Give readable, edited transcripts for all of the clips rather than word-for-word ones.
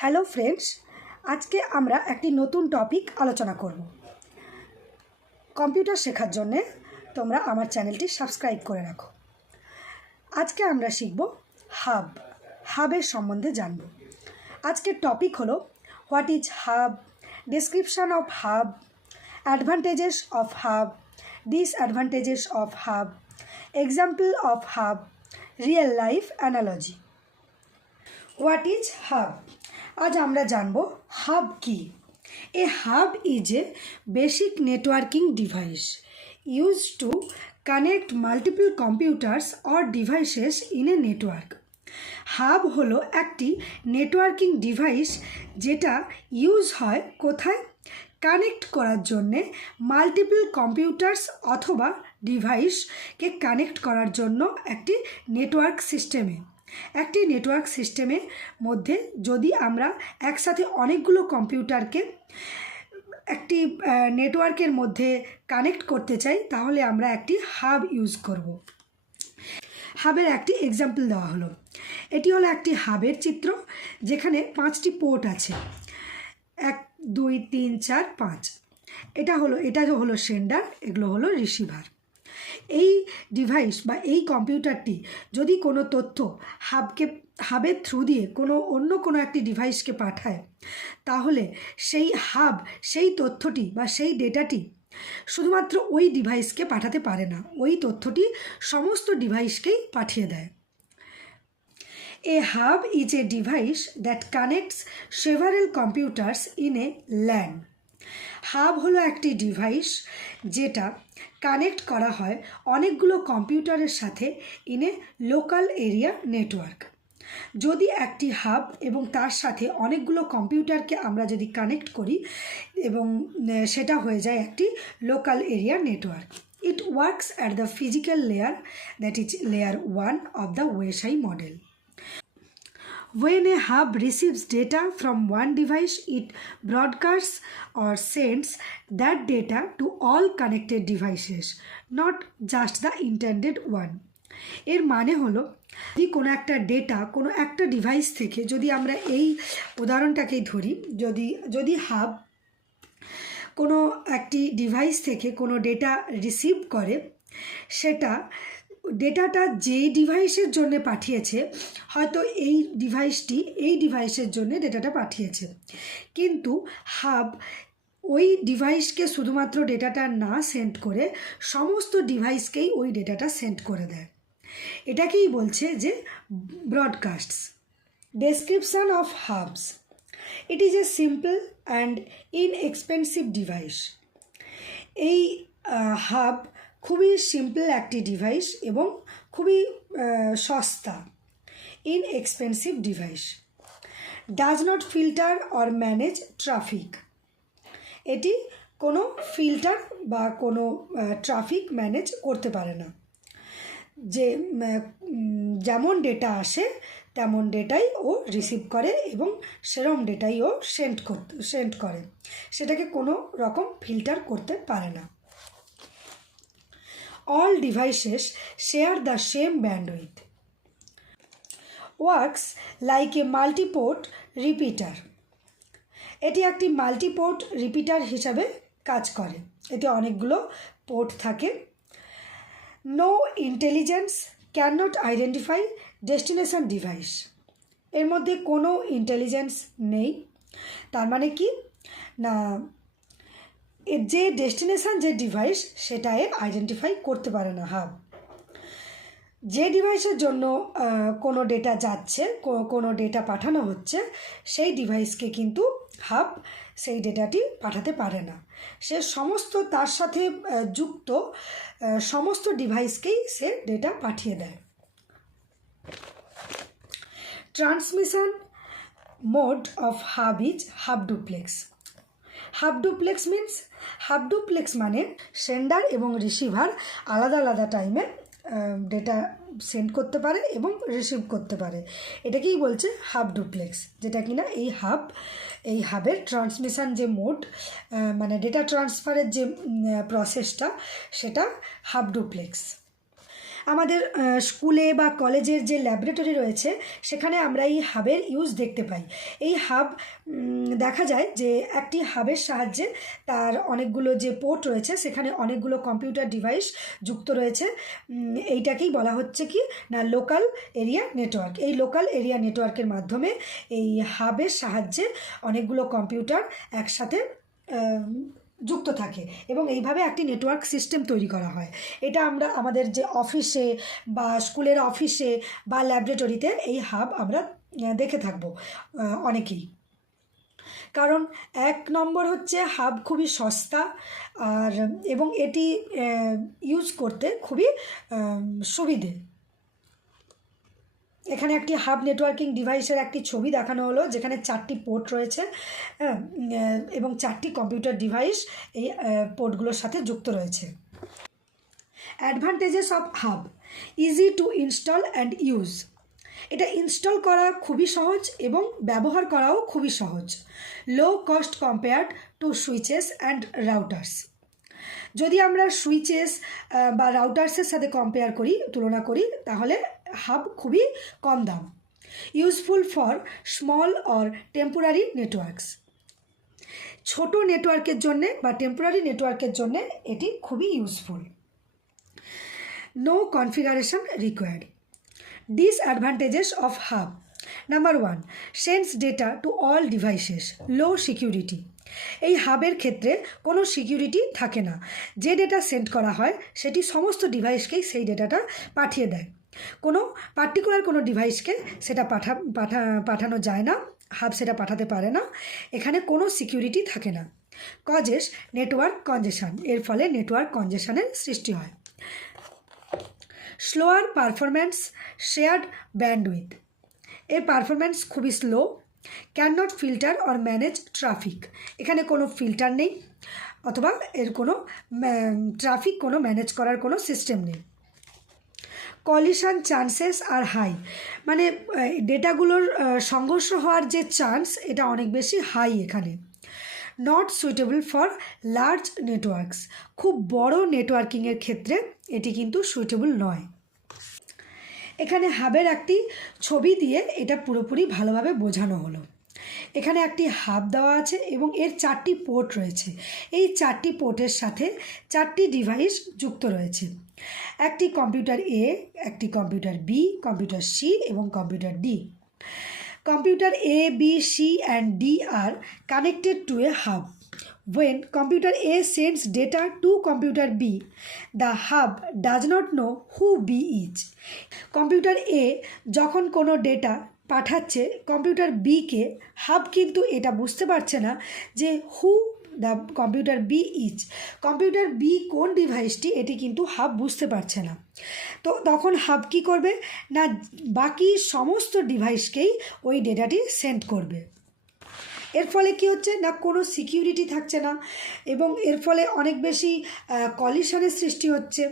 Hello friends, আজকে আমরা একটি নতুন টপিক আলোচনা করব। কম্পিউটার শেখার জন্যে তোমরা আমার চ্যানেলটি সাবস্ক্রাইব করে রাখো। আজকে আমরা শিখব হাবের সম্বন্ধে জানব। আজকের টপিক হলো what is hub, description of hub, advantages of hub, disadvantages of hub, example of hub, real life analogy. What is hub? আজ আমরা জানব হাব কি। এ hub is a basic networking device used to connect multiple computers or devices in a network. Hub হলো একটি networking device যেটা use হয় কোথায়? Connect করার জন্যে মাল্টিপল কম্পিউটার্স অথবা ডিভাইসকে কানেক্ট করার জন্য একটি নেটওয়ার্ক সিস্টেমে। একটি নেটওয়ার্ক সিস্টেমের মধ্যে যদি আমরা একসাথে অনেকগুলো কম্পিউটারকে একটি নেটওয়ার্কের মধ্যে কানেক্ট করতে চাই তাহলে আমরা একটি হাব ইউজ করব। হাবের একটি এক্সাম্পল দেওয়া হলো। এটি হলো একটি হাবের চিত্র যেখানে 5টি পোর্ট আছে, 1 2 3 4 5। এটা হলো সেন্ডার, এগুলো হলো রিসিভার। এই ডিভাইস বা এই কম্পিউটারটি যদি কোনো তথ্য হাবের থ্রু দিয়ে অন্য কোনো একটি ডিভাইসকে পাঠায় তাহলে সেই হাব সেই তথ্যটি বা সেই ডেটাটি শুধুমাত্র ওই ডিভাইসকে পাঠাতে পারে না, ওই তথ্যটি সমস্ত ডিভাইসকেই পাঠিয়ে দেয়। A hub is a device that connects several computers in a LAN. Hub হলো একটি ডিভাইস যেটা কানেক্ট করা হয় অনেকগুলো কম্পিউটারের সাথে in a local area network. যদি একটি হাব এবং তার সাথে অনেকগুলো কম্পিউটারকে আমরা যদি কানেক্ট করি এবং সেটা হয়ে যায় একটি local area network. It works at the physical layer, that is layer 1 of the OSI model. When a hub receives data from one device, it broadcasts or sends that data to all connected devices, not just the intended one. এর মানে হলো যদি কোনো একটা data কোনো একটা device থেকে, যদি আমরা এই উদাহরণটাকেই ধরি, যদি হাব কোনো একটি ডিভাইস থেকে কোনো ডেটা রিসিভ করে, সেটা ডেটাটা যেই ডিভাইসের জন্য পাঠিয়েছে, হয়তো এই ডিভাইসটি এই ডিভাইসের জন্য ডেটাটা পাঠিয়েছে, কিন্তু হাব ওই ডিভাইসকে শুধুমাত্র ডেটাটা না সেন্ড করে সমস্ত ডিভাইসকেই ওই ডেটাটা সেন্ড করে দেয়। এটাকেই বলছে যে broadcasts. Description of hubs. It is a simple and inexpensive device. এই হাব খুবই সিম্পল একটি ডিভাইস এবং খুবই সস্তা। Inexpensive device. Does not filter or manage traffic. এটি কোনো ফিল্টার বা কোনো ট্রাফিক ম্যানেজ করতে পারে না। যেমন ডেটা আসে তেমন ডেটাই ও রিসিভ করে এবং সেরম ডেটাই ও সেন্ড করে, সেটাকে কোনো রকম ফিল্টার করতে পারে না। All devices share the same bandwidth. Works like a multi-port repeater. এটি একটি মাল্টিপোর্ট রিপিটার হিসাবে কাজ করে। এতে অনেকগুলো পোর্ট থাকে। No intelligence cannot identify destination device. এর মধ্যে কোনো ইন্টেলিজেন্স নেই। তার মানে কি না, যে ডেস্টিনেশন যে ডিভাইস সেটা আইডেন্টিফাই করতে পারে না হাব। যে ডিভাইসের জন্য কোনো ডেটা যাচ্ছে, কোনো ডেটা পাঠানো হচ্ছে, সেই ডিভাইসকে কিন্তু হাব সেই ডেটাটি পাঠাতে পারে না। সে সমস্ত তার সাথে যুক্ত সমস্ত ডিভাইসকেই সে ডেটা পাঠিয়ে দেয়। Transmission mode of hub is hub duplex. Hub duplex means, hub duplex মানে সেন্ডার এবং রিসিভার আলাদা আলাদা টাইমে ডেটা সেন্ড করতে পারে এবং রিসিভ করতে পারে। এটাকেই বলছে হাব ডুপ্লেক্স, যেটা কিনা এই হাবের ট্রান্সমিশন যে মোড, মানে ডেটা ট্রান্সফারের যে প্রসেসটা, সেটা হাব ডুপ্লেক্স। আমাদের স্কুলে বা কলেজের যে ল্যাবরেটরি রয়েছে সেখানে আমরা এই হাবের ইউজ দেখতে পাই। এই হাব দেখা যায় যে একটি হাবের সাহায্যে তার অনেকগুলো যে পোর্ট রয়েছে সেখানে অনেকগুলো কম্পিউটার ডিভাইস যুক্ত রয়েছে। এইটাকেই বলা হচ্ছে কি না লোকাল এরিয়া নেটওয়ার্ক। এই লোকাল এরিয়া নেটওয়ার্কের মাধ্যমে এই হাবের সাহায্যে অনেকগুলো কম্পিউটার একসাথে যুক্ত থাকে এবং এইভাবে একটি নেটওয়ার্ক সিস্টেম তৈরি করা হয়। এটা আমরা আমাদের যে অফিসে বা স্কুলের অফিসে বা ল্যাবরেটরিতে এই হাব আমরা দেখে থাকবো অনেকেই। কারণ এক নম্বর হচ্ছে হাব খুবই সস্তা আর এবং এটি ইউজ করতে খুবই সুবিধে। এখানে একটি হাব নেটওয়ার্কিং ডিভাইসের একটি ছবি দেখানো হলো যেখানে 4টি পোর্ট রয়েছে এবং 4টি কম্পিউটার ডিভাইস এই পোর্টগুলোর সাথে যুক্ত রয়েছে। Advantages of hub: easy to install and use. এটা ইনস্টল করা খুবই সহজ এবং ব্যবহার করাও খুবই সহজ। Low cost compared to switches and routers. যদি আমরা সুইচেস বা রাউটার্সের সাথে তুলনা করি তাহলে হাব খুবই কম দাম। Useful for small or temporary networks. ছোট নেটওয়ার্কের জন্যে বা টেম্পোরারি নেটওয়ার্কের জন্যে এটি খুবই useful. No configuration required. Disadvantages of hub: Number 1, sends data to all devices, low security. এই হাবের ক্ষেত্রে কোনো সিকিউরিটি থাকে না। যে ডেটা সেন্ড করা হয় সেটি সমস্ত ডিভাইসকেই সেই ডেটাটা পাঠিয়ে দেয়। পার্টিকুলার কোনো ডিভাইসকে সেটা পাঠানো যায় না, হাব সেটা পাঠাতে পারে না। এখানে কোনো সিকিউরিটি থাকে না। Causes network কনজেশন। এর ফলে নেটওয়ার্ক কনজেশনের সৃষ্টি হয়। Slower performance, shared bandwidth. এর পারফরম্যান্স খুবই slow. Can not filter or manage traffic. এখানে কোনো ফিল্টার নেই অথবা এর কোনো ট্রাফিক ম্যানেজ করার কোনো সিস্টেম নেই। কলিশন চান্সেস আর হাই, মানে ডেটাগুলোর সংঘর্ষ হওয়ার যে চান্স এটা অনেক বেশি হাই এখানে। Not suitable for large networks. খুব বড় নেটওয়ার্কিংয়ের ক্ষেত্রে এটি কিন্তু সুইটেবল নয়। এখানে হাবের একটি ছবি দিয়ে এটা পুরোপুরি ভালোভাবে বোঝানো হলো। এখানে একটি হাব দেওয়া আছে এবং এর 4টি পোর্ট রয়েছে। এই 4টি পোর্টের সাথে 4টি ডিভাইস যুক্ত রয়েছে। একটি কম্পিউটার এ, একটি কম্পিউটার বি, কম্পিউটার সি এবং computer D. Computer A, B, C and D are connected to a hub. When computer A sends data to computer B, the hub does not know who B is. Computer A যখন কোনো data পাঠাচ্ছে computer বিকে, hub কিন্তু এটা বুঝতে পারছে না যে who the computer B is. Computer B কোন ডিভাইসটি এটি কিন্তু হাব বুঝতে পারছে না। তো তখন হাব কী করবে না বাকি সমস্ত ডিভাইসকেই ওই ডেটাটি সেন্ড করবে। এর ফলে কী হচ্ছে না কোনো সিকিউরিটি থাকছে না এবং এর ফলে অনেক বেশি কলিশনের সৃষ্টি হচ্ছে।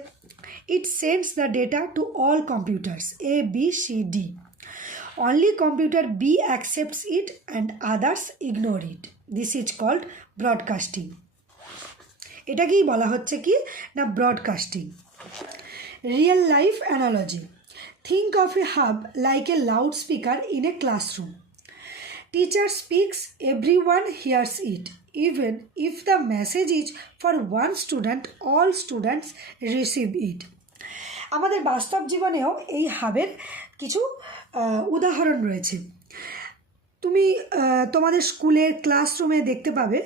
It sends the data to all computers A, B, C, D. Only computer B accepts it and others ignore it. This is called broadcasting. এটাকেই বলা হচ্ছে কি না broadcasting. Real life analogy: think of A hub like a loud speaker in a classroom. Teacher speaks, everyone here's it. Even if the message is for one student, all students receive it. আমাদের বাস্তব জীবনেও এই হাবের কিছু উদাহরণ রয়েছে। তুমি তোমাদের স্কুলের ক্লাসরুমে দেখতে পাবে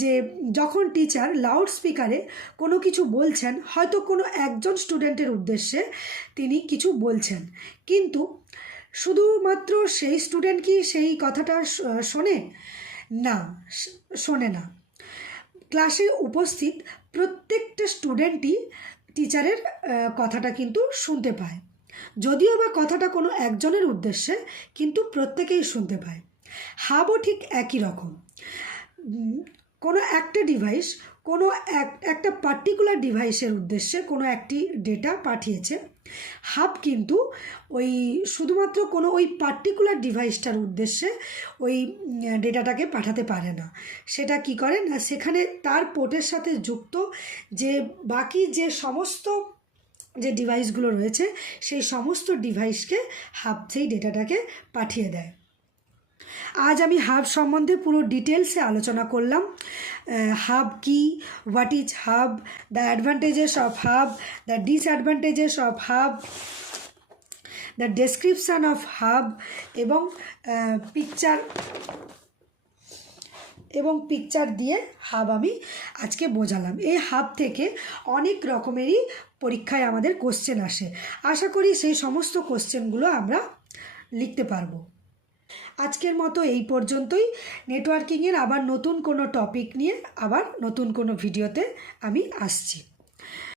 যে যখন টিচার লাউড স্পিকারে কোনো কিছু বলছেন, হয়তো কোনো একজন স্টুডেন্টের উদ্দেশ্যে তিনি কিছু বলছেন, কিন্তু শুধুমাত্র সেই স্টুডেন্ট কি সেই কথাটা শোনে না, শোনে না। ক্লাসে উপস্থিত প্রত্যেকটা স্টুডেন্টই টিচারের কথাটা কিন্তু শুনতে পায়, যদিও বা কথাটা কোনো একজনের উদ্দেশ্যে, কিন্তু প্রত্যেকেই শুনতে পায়। হাবও ঠিক একই রকম। কোনো একটা ডিভাইস একটা পার্টিকুলার ডিভাইসের উদ্দেশ্যে কোনো একটি ডেটা পাঠিয়েছে, হাব কিন্তু শুধুমাত্র ওই পার্টিকুলার ডিভাইসটার উদ্দেশ্যে ওই ডেটাটাকে পাঠাতে পারে না। সেটা কি করে না সেখানে তার পোর্টের সাথে যুক্ত যে বাকি যে সমস্ত যে ডিভাইসগুলো রয়েছে সেই সমস্ত ডিভাইসকে হাব সেই ডেটাটাকে পাঠিয়ে দেয়। আজ আমি হাব সম্বন্ধে পুরো ডিটেলসে আলোচনা করলাম। হাব কি, what is hub, the advantages of hub, the disadvantages of hub, the description of hub এবং পিকচার দিয়ে হাব আমি আজকে বোঝালাম। এই হাব থেকে অনেক রকমেরই পরীক্ষায় আমাদের কোশ্চেন আসে। আশা করি সেই সমস্ত কোশ্চেনগুলো আমরা লিখতে পারবো। আজকের মতো এই পর্যন্তই। নেটওয়ার্কিংয়ের আবার নতুন কোনো টপিক নিয়ে আবার নতুন কোনো ভিডিওতে আমি আসছি।